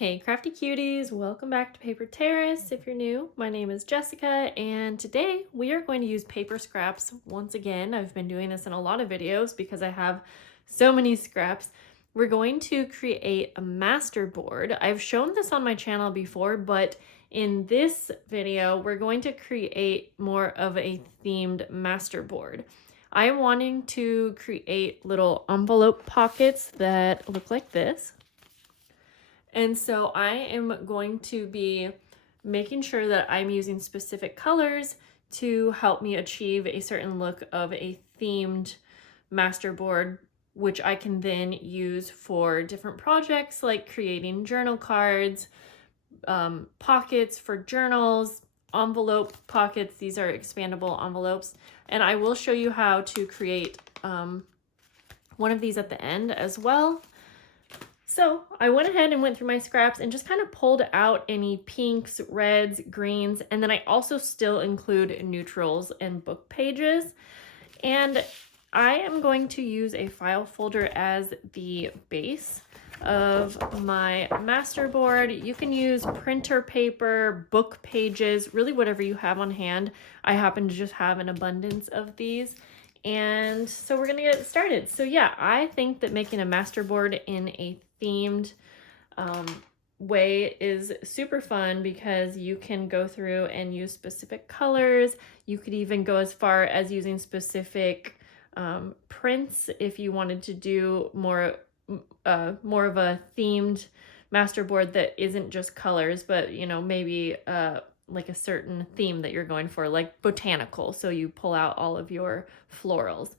Hey crafty cuties, welcome back to Paper Terrace. If you're new, my name is Jessica and today we are going to use paper scraps once again. I've been doing this in a lot of videos because I have so many scraps. We're going to create a master board. I've shown this on my channel before, but in this video we're going to create more of a themed master board. I'm wanting to create little envelope pockets that look like this. And so I am going to be making sure that I'm using specific colors to help me achieve a certain look of a themed masterboard, which I can then use for different projects like creating journal cards, pockets for journals, envelope pockets. These are expandable envelopes. And I will show you how to create one of these at the end as well. So I went ahead and went through my scraps and just kind of pulled out any pinks, reds, greens, and then I also still include neutrals and book pages. And I am going to use a file folder as the base of my masterboard. You can use printer paper, book pages, really whatever you have on hand. I happen to just have an abundance of these. And so we're gonna get started. So yeah, I think that making a masterboard in a themed way is super fun because you can go through and use specific colors. You could even go as far as using specific prints if you wanted to do more of a themed masterboard that isn't just colors, but you know, maybe like a certain theme that you're going for, like botanical. So you pull out all of your florals.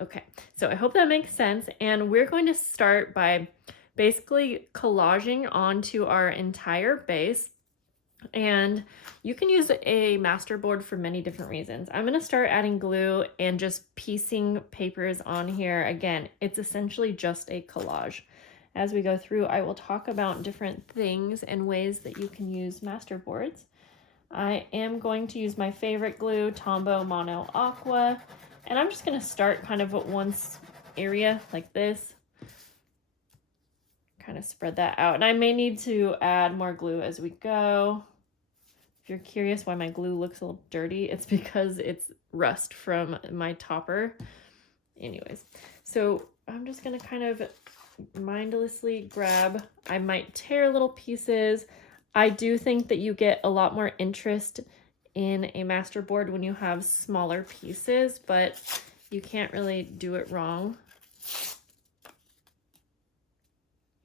Okay, so I hope that makes sense. And we're going to start by basically collaging onto our entire base. And you can use a masterboard for many different reasons. I'm going to start adding glue and just piecing papers on here. Again, it's essentially just a collage. As we go through, I will talk about different things and ways that you can use masterboards. I am going to use my favorite glue, Tombow Mono Aqua, and I'm just going to start kind of at one area like this. Kind of spread that out, and I may need to add more glue as we go. If you're curious why my glue looks a little dirty, it's because it's rust from my topper. Anyways, so I'm just gonna kind of mindlessly grab. I might tear little pieces. I do think that you get a lot more interest in a masterboard when you have smaller pieces, but you can't really do it wrong.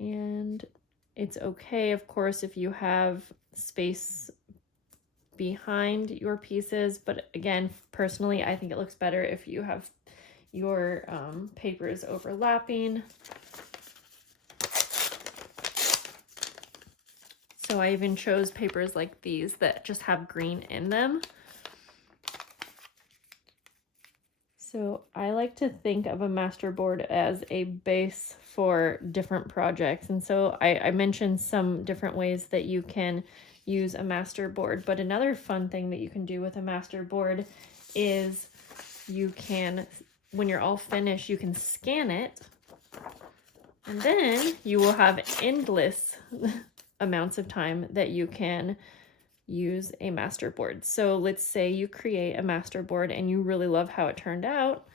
And it's okay, of course, if you have space behind your pieces, but again, personally, I think it looks better if you have your papers overlapping. So I even chose papers like these that just have green in them. So I like to think of a masterboard as a base for different projects. And so I mentioned some different ways that you can use a masterboard, but another fun thing that you can do with a masterboard is you can, when you're all finished, you can scan it, and then you will have endless amounts of time that you can use a masterboard. So let's say you create a masterboard and you really love how it turned out,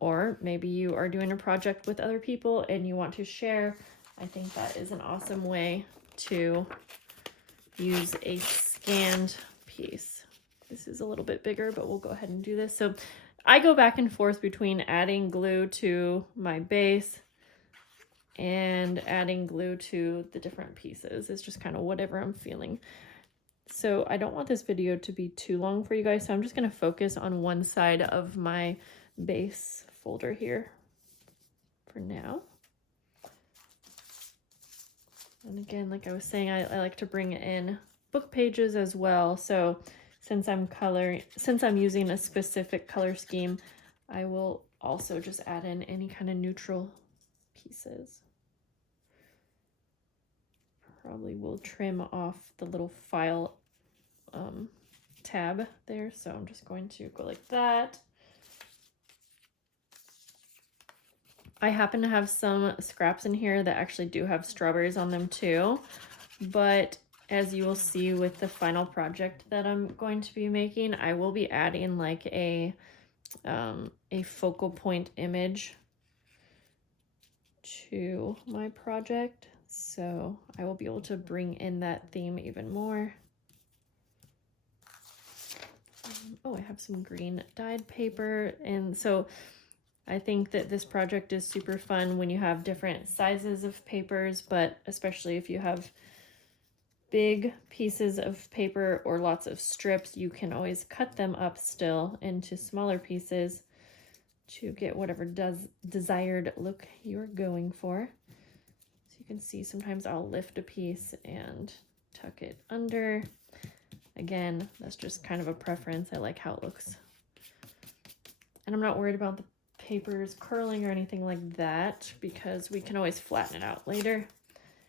or maybe you are doing a project with other people and you want to share. I think that is an awesome way to use a scanned piece. This is a little bit bigger, but we'll go ahead and do this. So I go back and forth between adding glue to my base and adding glue to the different pieces. It's just kind of whatever I'm feeling. So I don't want this video to be too long for you guys, so I'm just going to focus on one side of my base folder here for now. And again, like I was saying, I like to bring in book pages as well. So since I'm using a specific color scheme, I will also just add in any kind of neutral pieces. Probably will trim off the little file tab there. So I'm just going to go like that. I happen to have some scraps in here that actually do have strawberries on them too. but as you will see with the final project that I'm going to be making, I will be adding like a focal point image to my project. So I will be able to bring in that theme even more. Oh, I have some green dyed paper. And so I think that this project is super fun when you have different sizes of papers, but especially if you have big pieces of paper or lots of strips, you can always cut them up still into smaller pieces to get whatever desired look you're going for. So you can see sometimes I'll lift a piece and tuck it under. Again, that's just kind of a preference. I like how it looks. And I'm not worried about the papers curling or anything like that because we can always flatten it out later.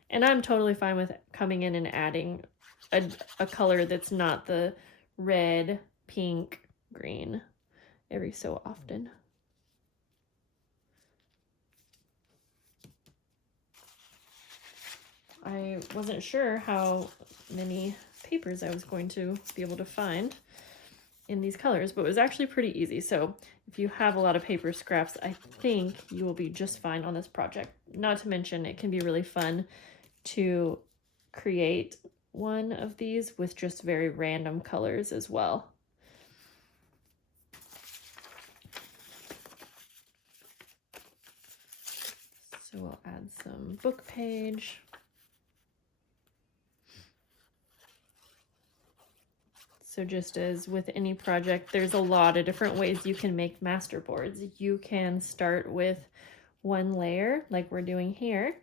And I'm totally fine with coming in and adding a color that's not the red, pink, green every so often. I wasn't sure how many papers I was going to be able to find in these colors, but it was actually pretty easy. So if you have a lot of paper scraps, I think you will be just fine on this project. Not to mention, it can be really fun to create one of these with just very random colors as well. So we'll add some book page. So just as with any project, there's a lot of different ways you can make masterboards. You can start with one layer like we're doing here,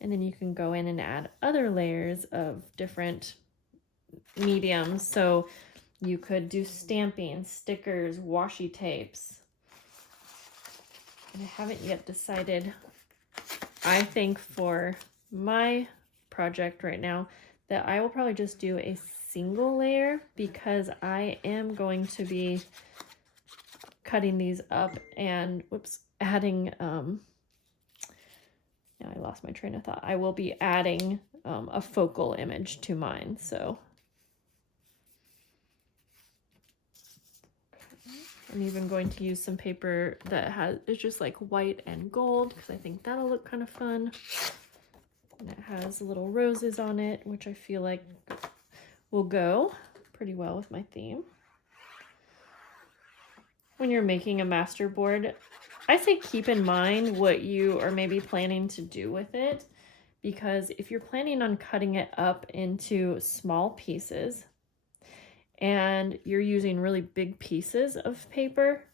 and then you can go in and add other layers of different mediums. So you could do stamping, stickers, washi tapes. And I haven't yet decided. I think for my project right now that I will probably just do a single layer because I am going to be cutting these up and adding now I lost my train of thought. I will be adding a focal image to mine. So I'm even going to use some paper that is just like white and gold because I think that'll look kind of fun. And it has little roses on it, which I feel like will go pretty well with my theme. When you're making a masterboard, I say keep in mind what you are maybe planning to do with it, because if you're planning on cutting it up into small pieces and you're using really big pieces of paper,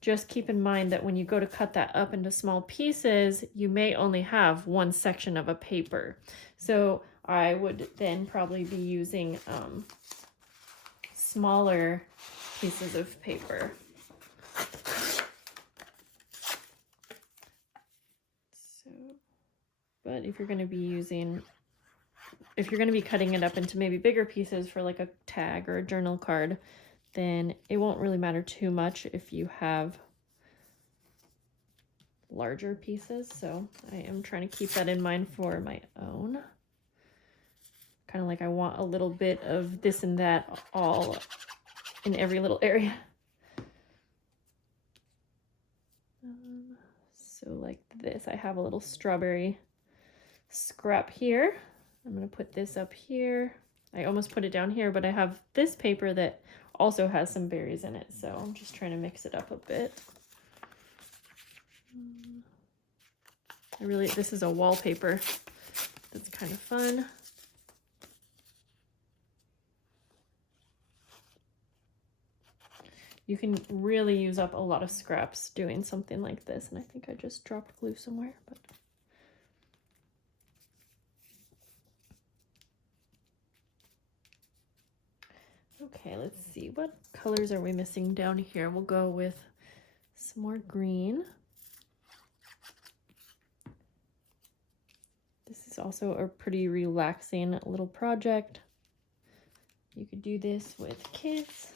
just keep in mind that when you go to cut that up into small pieces, you may only have one section of a paper. So I would then probably be using smaller pieces of paper. So, but if you're going to be cutting it up into maybe bigger pieces for like a tag or a journal card, then it won't really matter too much if you have larger pieces. So I am trying to keep that in mind for my own. Kind of like I want a little bit of this and that all in every little area. So like this, I have a little strawberry scrap here. I'm going to put this up here. I almost put it down here, but I have this paper that also has some berries in it. So I'm just trying to mix it up a bit. This is a wallpaper. That's kind of fun. You can really use up a lot of scraps doing something like this. And I think I just dropped glue somewhere, but. Okay, let's see. What colors are we missing down here? We'll go with some more green. This is also a pretty relaxing little project. You could do this with kids.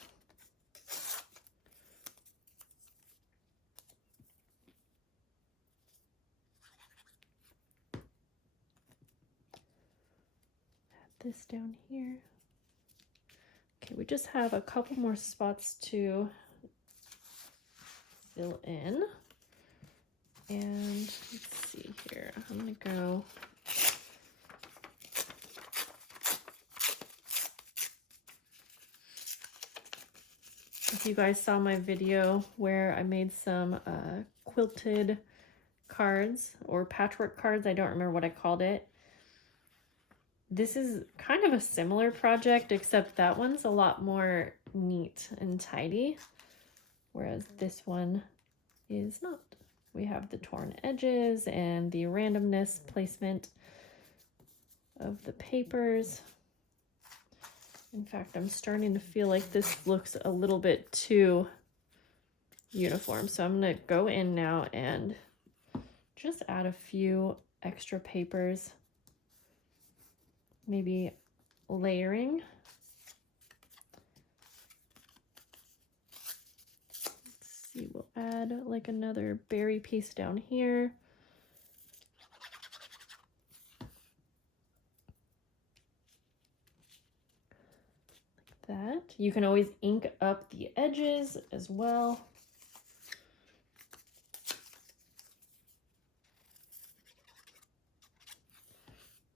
this down here. Okay, we just have a couple more spots to fill in. And let's see here, I'm gonna go if you guys saw my video where I made some quilted cards or patchwork cards, I don't remember what I called it. This is kind of a similar project, except that one's a lot more neat and tidy, whereas this one is not. We have the torn edges and the randomness placement of the papers. In fact, I'm starting to feel like this looks a little bit too uniform. So I'm gonna go in now and just add a few extra papers, maybe layering. Let's see, we'll add like another berry piece down here. That. You can always ink up the edges as well.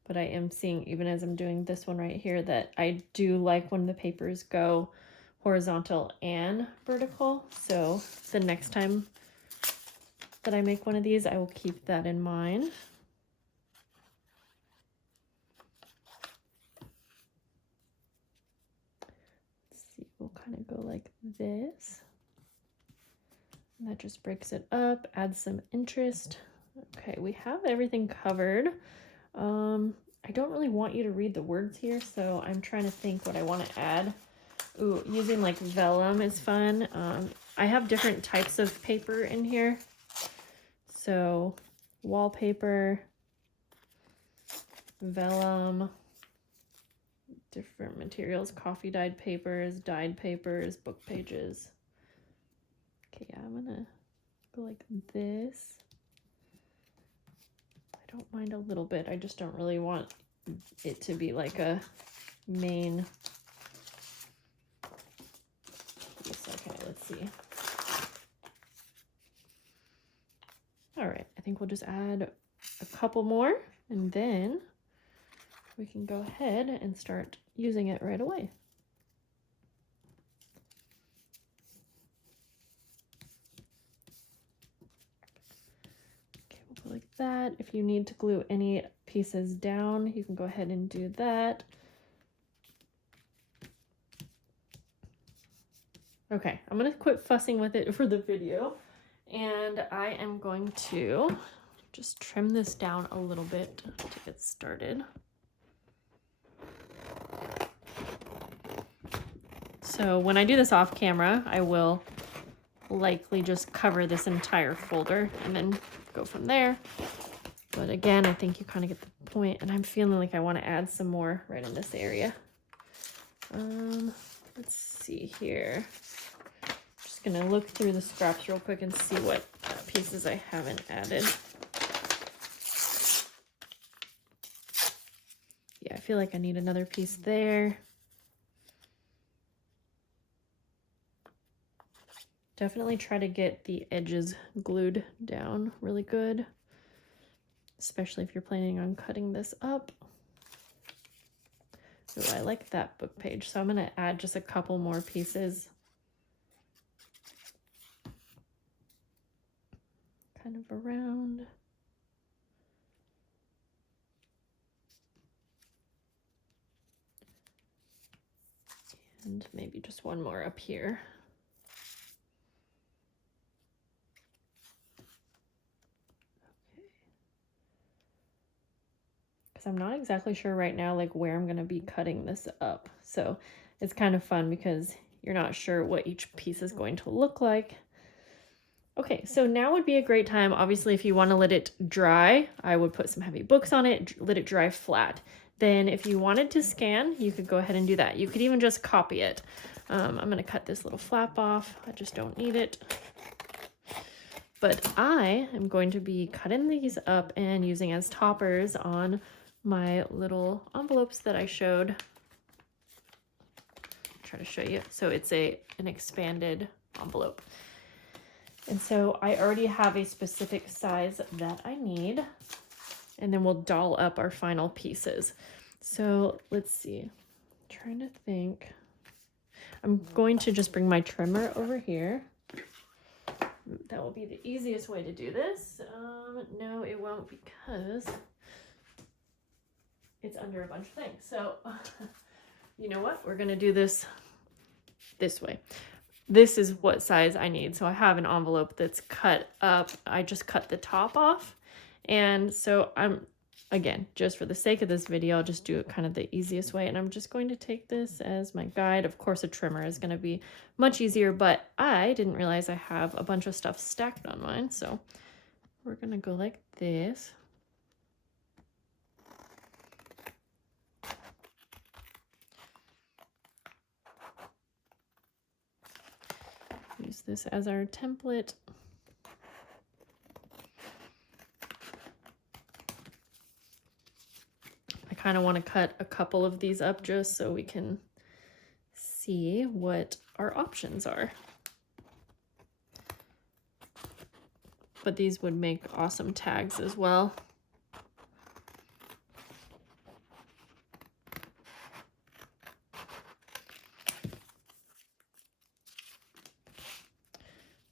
But I am seeing, even as I'm doing this one right here, that I do like when the papers go horizontal and vertical. So the next time that I make one of these, I will keep that in mind. We'll kind of go like this. And that just breaks it up, adds some interest. Okay, we have everything covered. I don't really want you to read the words here, so I'm trying to think what I want to add. Ooh, using like vellum is fun. I have different types of paper in here. So wallpaper, vellum, different materials, coffee dyed papers, book pages. Okay, yeah, I'm gonna go like this. I don't mind a little bit. I just don't really want it to be like a main. Okay, let's see. All right, I think we'll just add a couple more and then we can go ahead and start using it right away. Okay, we'll go like that. If you need to glue any pieces down, you can go ahead and do that. Okay, I'm gonna quit fussing with it for the video, and I am going to just trim this down a little bit to get started. So when I do this off camera, I will likely just cover this entire folder and then go from there. But again, I think you kind of get the point, and I'm feeling like I want to add some more right in this area. Let's see here. Just gonna look through the scraps real quick and see what pieces I haven't added. Yeah, I feel like I need another piece there. Definitely try to get the edges glued down really good, especially if you're planning on cutting this up. Oh, I like that book page, so I'm gonna add just a couple more pieces. Kind of around. And maybe just one more up here. Because I'm not exactly sure right now like where I'm going to be cutting this up. So it's kind of fun because you're not sure what each piece is going to look like. Okay, so now would be a great time. Obviously, if you want to let it dry, I would put some heavy books on it, let it dry flat. Then if you wanted to scan, you could go ahead and do that. You could even just copy it. I'm going to cut this little flap off. I just don't need it. But I am going to be cutting these up and using as toppers on my little envelopes that I showed. Try to show you. So it's an expanded envelope. And so I already have a specific size that I need. And then we'll doll up our final pieces. So let's see. I'm trying to think. I'm going to just bring my trimmer over here. That will be the easiest way to do this. No, it won't, because it's under a bunch of things. So you know what? We're gonna do this way. This is what size I need. So I have an envelope that's cut up. I just cut the top off. And so again, just for the sake of this video, I'll just do it kind of the easiest way. And I'm just going to take this as my guide. Of course, a trimmer is going to be much easier, but I didn't realize I have a bunch of stuff stacked on mine. So we're going to go like this. Use this as our template. I kind of want to cut a couple of these up just so we can see what our options are. But these would make awesome tags as well.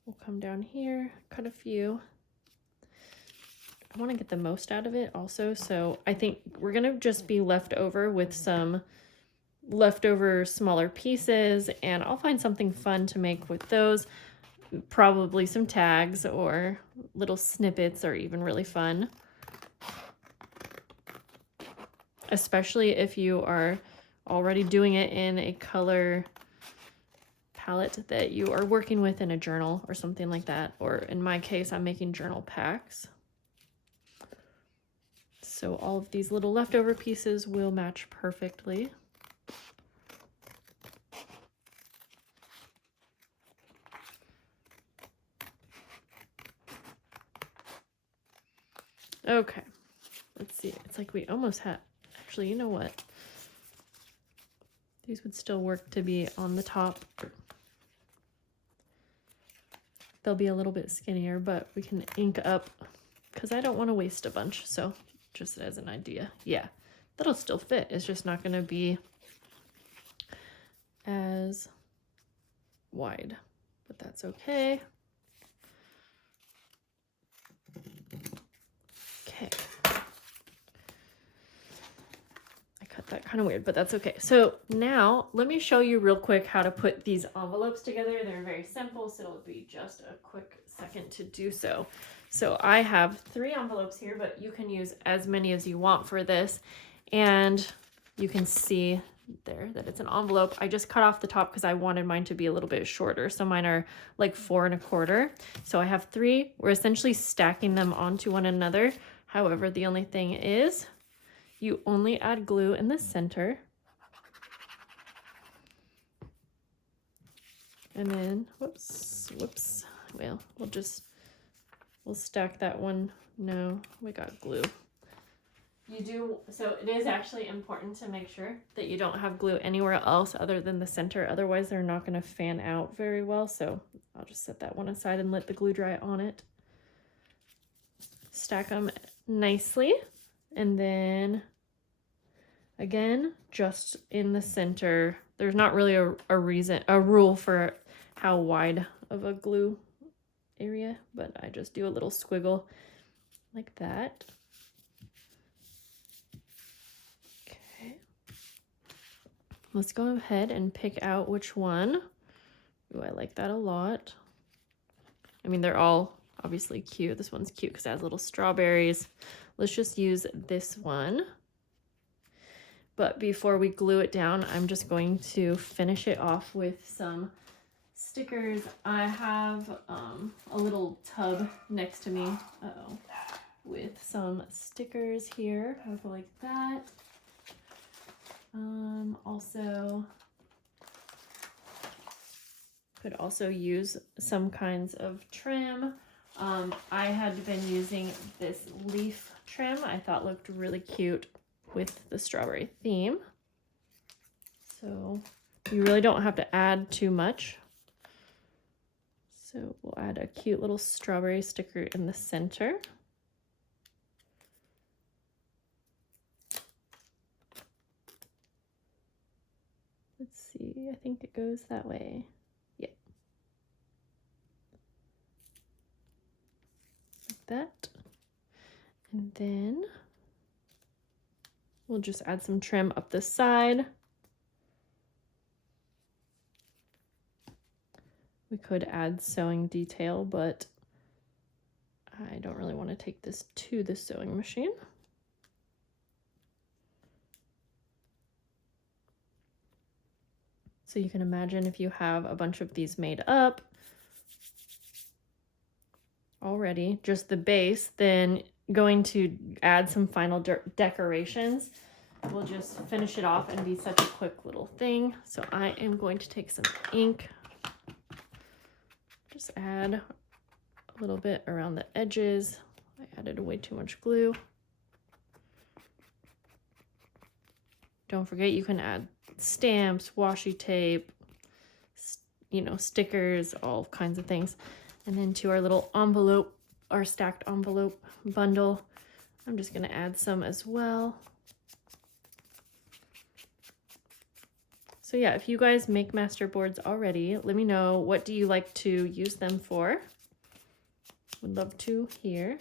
We'll come down here, cut a few. I want to get the most out of it also, so I think we're gonna just be left over with some leftover smaller pieces, and I'll find something fun to make with those. Probably some tags or little snippets are even really fun, especially if you are already doing it in a color palette that you are working with in a journal or something like that, or in my case, I'm making journal packs. So all of these little leftover pieces will match perfectly. Okay, let's see. It's like we almost had, actually, you know what? These would still work to be on the top. They'll be a little bit skinnier, but we can ink up because I don't want to waste a bunch. So just as an idea, yeah, that'll still fit. It's just not going to be as wide, but that's okay. Okay. I cut that kind of weird, but that's okay. So now let me show you real quick how to put these envelopes together. They're very simple, so it'll be just a quick second to do so. So I have 3 envelopes here, but you can use as many as you want for this. And you can see there that it's an envelope. I just cut off the top because I wanted mine to be a little bit shorter. So mine are like 4 1/4. So I have 3. We're essentially stacking them onto one another. However, the only thing is you only add glue in the center. And then, whoops, well, we'll stack that one. No, we got glue. So it is actually important to make sure that you don't have glue anywhere else other than the center. Otherwise, they're not going to fan out very well. So I'll just set that one aside and let the glue dry on it. Stack them nicely. And then again, just in the center, there's not really a rule for how wide of a glue area, but I just do a little squiggle like that. Okay. Let's go ahead and pick out which one. Ooh, I like that a lot. I mean, they're all obviously cute. This one's cute because it has little strawberries. Let's just use this one. But before we glue it down, I'm just going to finish it off with some stickers. I have a little tub next to me with some stickers here. I'll go like that. Also, could also use some kinds of trim. I had been using this leaf trim I thought looked really cute with the strawberry theme. So you really don't have to add too much. So we'll add a cute little strawberry sticker in the center. Let's see, I think it goes that way. Yep. Like that. And then we'll just add some trim up the side. We could add sewing detail, but I don't really want to take this to the sewing machine. So you can imagine if you have a bunch of these made up already, just the base, then going to add some final decorations will just finish it off and be such a quick little thing. So I am going to take some ink, just add a little bit around the edges. I added way too much glue. Don't forget you can add stamps, washi tape, you know, stickers, all kinds of things. And then to our little envelope, our stacked envelope bundle, I'm just going to add some as well. So yeah, if you guys make masterboards already, let me know, what do you like to use them for? Would love to hear.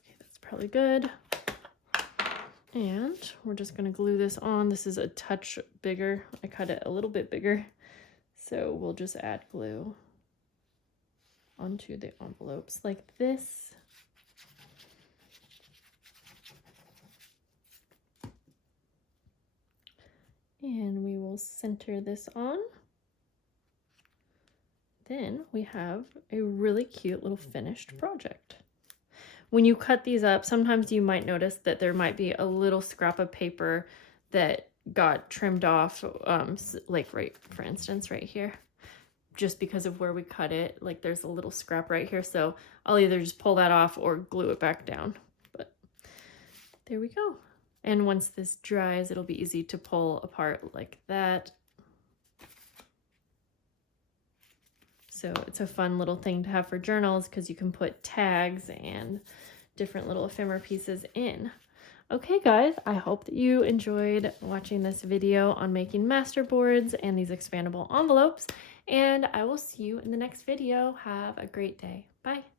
Okay, that's probably good. And we're just going to glue this on. This is a touch bigger. I cut it a little bit bigger. So we'll just add glue onto the envelopes like this. And we will center this on. Then we have a really cute little finished project. When you cut these up, sometimes you might notice that there might be a little scrap of paper that got trimmed off, like right, for instance, right here, just because of where we cut it. Like there's a little scrap right here, so I'll either just pull that off or glue it back down. But there we go. And once this dries, it'll be easy to pull apart like that. So it's a fun little thing to have for journals because you can put tags and different little ephemera pieces in. Okay guys, I hope that you enjoyed watching this video on making masterboards and these expandable envelopes, and I will see you in the next video. Have a great day. Bye.